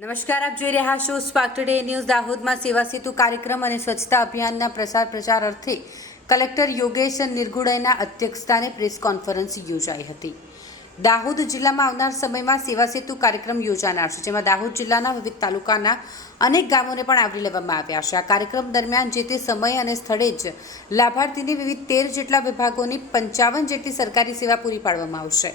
નમસ્કાર, આપ જોઈ રહ્યા છો સ્પાર્ક ટુડે ન્યૂઝ દાહોદમાં સેવા સેતુ કાર્યક્રમ અને સ્વચ્છતા અભિયાનના પ્રસાર પ્રચાર અર્થે કલેક્ટર યોગેશ નિર્ગુડેના અધ્યક્ષસ્થાને પ્રેસ કોન્ફરન્સ યોજાઈ હતી. દાહોદ જિલ્લામાં આવનાર સમયમાં સેવા સેતુ કાર્યક્રમ યોજાનાર છે, જેમાં દાહોદ જિલ્લાના વિવિધ તાલુકાના અનેક ગામોને પણ આવરી લેવામાં આવ્યા છે. આ કાર્યક્રમ દરમિયાન જે તે સમય અને સ્થળે જ લાભાર્થીને વિવિધ તેર જેટલા વિભાગોની પંચાવન જેટલી સરકારી સેવા પૂરી પાડવામાં આવશે.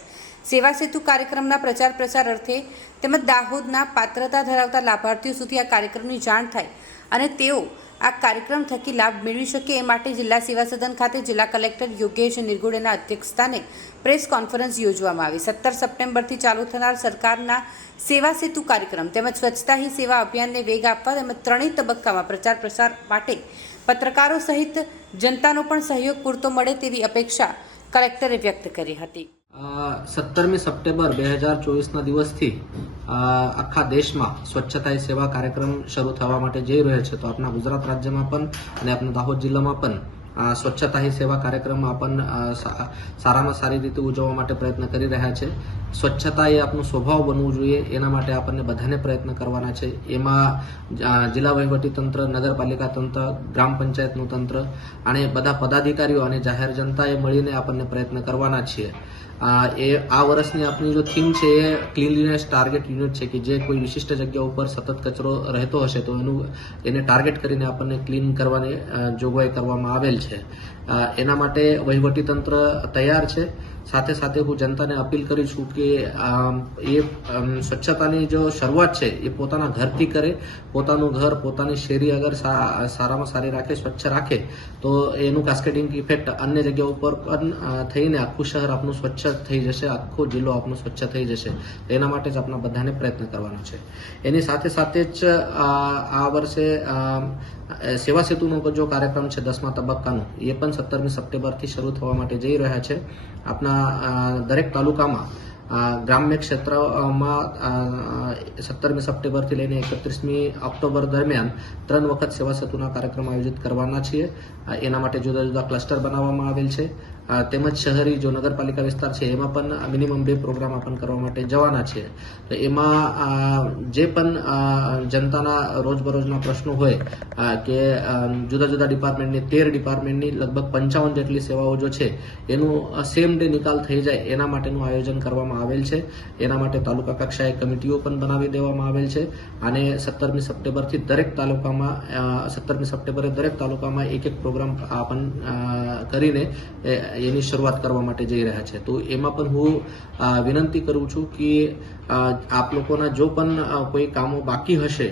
સેવા સેતુ કાર્યક્રમના પ્રચાર પ્રસાર અર્થે તેમજ દાહોદના પાત્રતા ધરાવતા લાભાર્થીઓ સુધી આ કાર્યક્રમની જાણ થાય અને તેઓ આ કાર્યક્રમ થકી લાભ મેળવી શકે એ માટે જિલ્લા સેવા સદન ખાતે જિલ્લા કલેક્ટર યોગેશ નિર્ગુડેના અધ્યક્ષસ્થાને પ્રેસ કોન્ફરન્સ યોજવામાં આવી. સત્તર સપ્ટેમ્બરથી ચાલુ થનાર સરકારના સેવા સેતુ કાર્યક્રમ તેમજ સ્વચ્છતા હી સેવા અભિયાનને વેગ આપવા તેમજ ત્રણેય તબક્કામાં પ્રચાર પ્રસાર માટે પત્રકારો સહિત જનતાનો પણ સહયોગ પૂરતો મળે તેવી અપેક્ષા કલેક્ટરે વ્યક્ત કરી હતી. સત્તરમી સપ્ટેમ્બર બે હજાર ચોવીસના દિવસથી આખા દેશમાં સ્વચ્છતા એ સેવા કાર્યક્રમ શરૂ થવા માટે જઈ રહ્યો છે. તો આપણા ગુજરાત રાજ્યમાં પણ અને આપણા દાહોદ જિલ્લામાં પણ સ્વચ્છતા હી સેવા કાર્યક્રમ આપણ સારામાં સારી રીતે ઉજવવા માટે પ્રયત્ન કરી રહ્યા છે. સ્વચ્છતા એ આપણો સ્વભાવ બનવું જોઈએ, એના માટે આપણને બધાને પ્રયત્ન કરવાના છે. એમાં જિલ્લા તંત્ર, નગરપાલિકા તંત્ર, ગ્રામ પંચાયતનું તંત્ર અને બધા પદાધિકારીઓ અને જાહેર જનતાએ મળીને આપણને પ્રયત્ન કરવાના છીએ. એ આ વર્ષની આપણી જો થીમ છે એ ક્લીનલીનેસ ટાર્ગેટ યુનિટ છે કે જે કોઈ વિશિષ્ટ જગ્યા ઉપર સતત કચરો રહેતો હશે, તો એનું એને ટાર્ગેટ કરીને આપણને ક્લીન કરવાની જોગવાઈ કરવામાં આવેલ છે. એના માટે વહીવટી તંત્ર તૈયાર છે. સાથે સાથે હું જનતાને અપીલ કરું છું કે એ સ્વચ્છતાની જો શરૂઆત છે, એ પોતાના ઘરથી કરે. પોતાનું ઘર, પોતાની શેરી અગર સારામાં સારી રાખે, સ્વચ્છ રાખે, તો એનું કાસ્કેટિંગ ઇફેક્ટ અન્ય જગ્યા ઉપર પણ થઈને આખું શહેર આપણું સ્વચ્છ થઈ જશે, આખો જિલ્લો આપણો સ્વચ્છ થઈ જશે. તેના માટે જ આપણા બધાને પ્રયત્ન કરવાનો છે. એની સાથે સાથે જ, આ વર્ષે સેવા સેતુનો જો કાર્યક્રમ છે દસમા તબક્કાનો, એ પણ સત્તરમી સપ્ટેમ્બરથી શરૂ થવા માટે જઈ રહ્યા છે. આપણા દરેક તાલુકામાં ગ્રામ્ય ક્ષેત્રમાં સત્તરમી સપ્ટેમ્બરથી લઈને એકત્રીસમી ઓક્ટોબર દરમિયાન ત્રણ વખત સેવા સેતુના કાર્યક્રમ આયોજિત કરવાના છીએ. એના માટે જુદા જુદા ક્લસ્ટર બનાવવામાં આવેલ છે. તેમજ શહેરી જો નગરપાલિકા વિસ્તાર છે, એમાં પણ મિનિમમ બે પ્રોગ્રામ આપણ કરવા માટે જવાના છે. એમાં જે પણ જનતાના રોજબરોજના પ્રશ્નો હોય કે જુદા જુદા ડિપાર્ટમેન્ટની તેર ડિપાર્ટમેન્ટની લગભગ પંચાવન જેટલી સેવાઓ જો છે, એનું સેમ ડે નિકાલ થઈ જાય, એના માટેનું આયોજન કરવામાં આવેલ છે. એના માટે તાલુકા કક્ષાએ કમિટીઓ પણ બનાવી દેવામાં આવેલ છે. અને સત્તરમી સપ્ટેમ્બરથી દરેક તાલુકામાં સત્તરમી સપ્ટેમ્બરે દરેક તાલુકામાં એક એક પ્રોગ્રામ આપણ કરીને એની શરૂઆત કરવા માટે જઈ રહ્યા છે. તો એમાં પણ હું વિનંતી કરું છું કે આપ લોકોના જો પણ કોઈ કામો બાકી હશે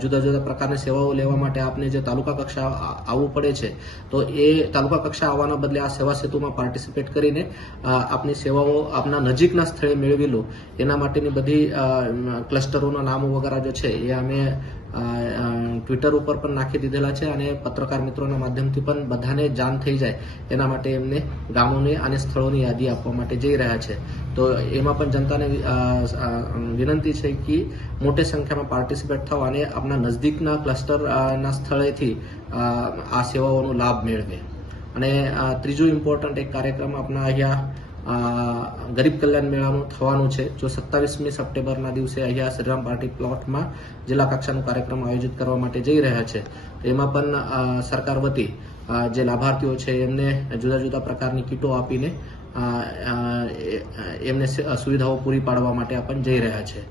જુદા જુદા પ્રકારની સેવાઓ લેવા માટે આપને જે તાલુકા કક્ષા આવવું પડે છે, તો એ તાલુકા કક્ષા આવવાના બદલે આ સેવા સેતુમાં પાર્ટિસિપેટ કરીને આપની સેવાઓ આપના નજીકના સ્થળે મેળવી લો. એના માટેની બધી ક્લસ્ટરોના નામો વગેરે જે છે, એ અમે ટ્વિટર ઉપર પણ નાખી દીધેલા છે અને પત્રકાર મિત્રોના માધ્યમથી પણ બધાને જાણ થઈ જાય એના માટે એમને ગામોની અને સ્થળોની યાદી આપવા માટે જઈ રહ્યા છે. તો એમાં પણ જનતાને વિનંતી છે કે મોટી સંખ્યામાં પાર્ટિસિપેટ થવા અને આપણા નજદીકના ક્લસ્ટરના સ્થળેથી આ સેવાઓનો લાભ મેળવે. અને ત્રીજો ઇમ્પોર્ટન્ટ એક કાર્યક્રમ આપણા અહીંયા ગરીબ કલ્યાણ મેળાનું થવાનું છે. જો સત્તાવીસમી સપ્ટેમ્બરના દિવસે અહીંયા શ્રીરામ પાર્ટી પ્લોટમાં જિલ્લા કક્ષાનો કાર્યક્રમ આયોજિત કરવા માટે જઈ રહ્યા છે એમાં પણ સરકાર વતી જે લાભાર્થીઓ છે એમને જુદા જુદા પ્રકારની કીટો આપીને એમને સુવિધાઓ પૂરી પાડવા માટે આપણ જઈ રહ્યા છે.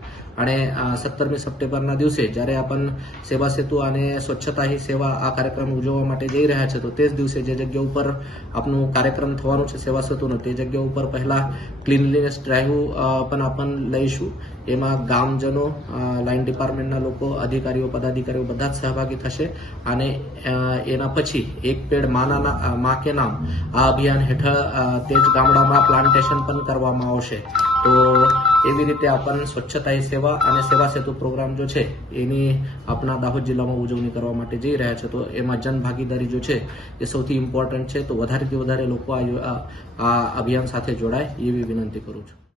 અને સત્તરમી સપ્ટેમ્બરના દિવસે જ્યારે આપણ સેવા સેતુ અને સ્વચ્છતા હી સેવા આ કાર્યક્રમ ઉજવવા માટે જઈ રહ્યા છે, તો તે જ દિવસે જે જગ્યા ઉપર આપનું કાર્યક્રમ થવાનું છે, સેવા સેતુનો, તે જગ્યા ઉપર પહેલા ક્લીનલીનેસ ડ્રાઈવ પણ આપણ લઈશું. એમાં ગામજનો લાઇન ડિપાર્ટમેન્ટના લોકો, અધિકારીઓ, પદાધિકારીઓ બધા જ સહભાગી થશે અને એના પછી એક પેડ માના મા કે નામ આ અભિયાન હેઠળ તે જ ગામડામાં પ્લાન્ટેશન પણ કરવામાં આવશે. તો એવી રીતે આપણને સ્વચ્છતા સેવા અને સેવા સેતુ પ્રોગ્રામ જો છે, એની આપણા દાહોદ જિલ્લામાં ઉજવણી કરવા માટે જઈ રહ્યા છે. તો એમાં જન ભાગીદારી જો છે, એ સૌથી ઇમ્પોર્ટન્ટ છે. તો વધારેથી વધારે લોકો આ અભિયાન સાથે જોડાય એવી વિનંતી કરું છું.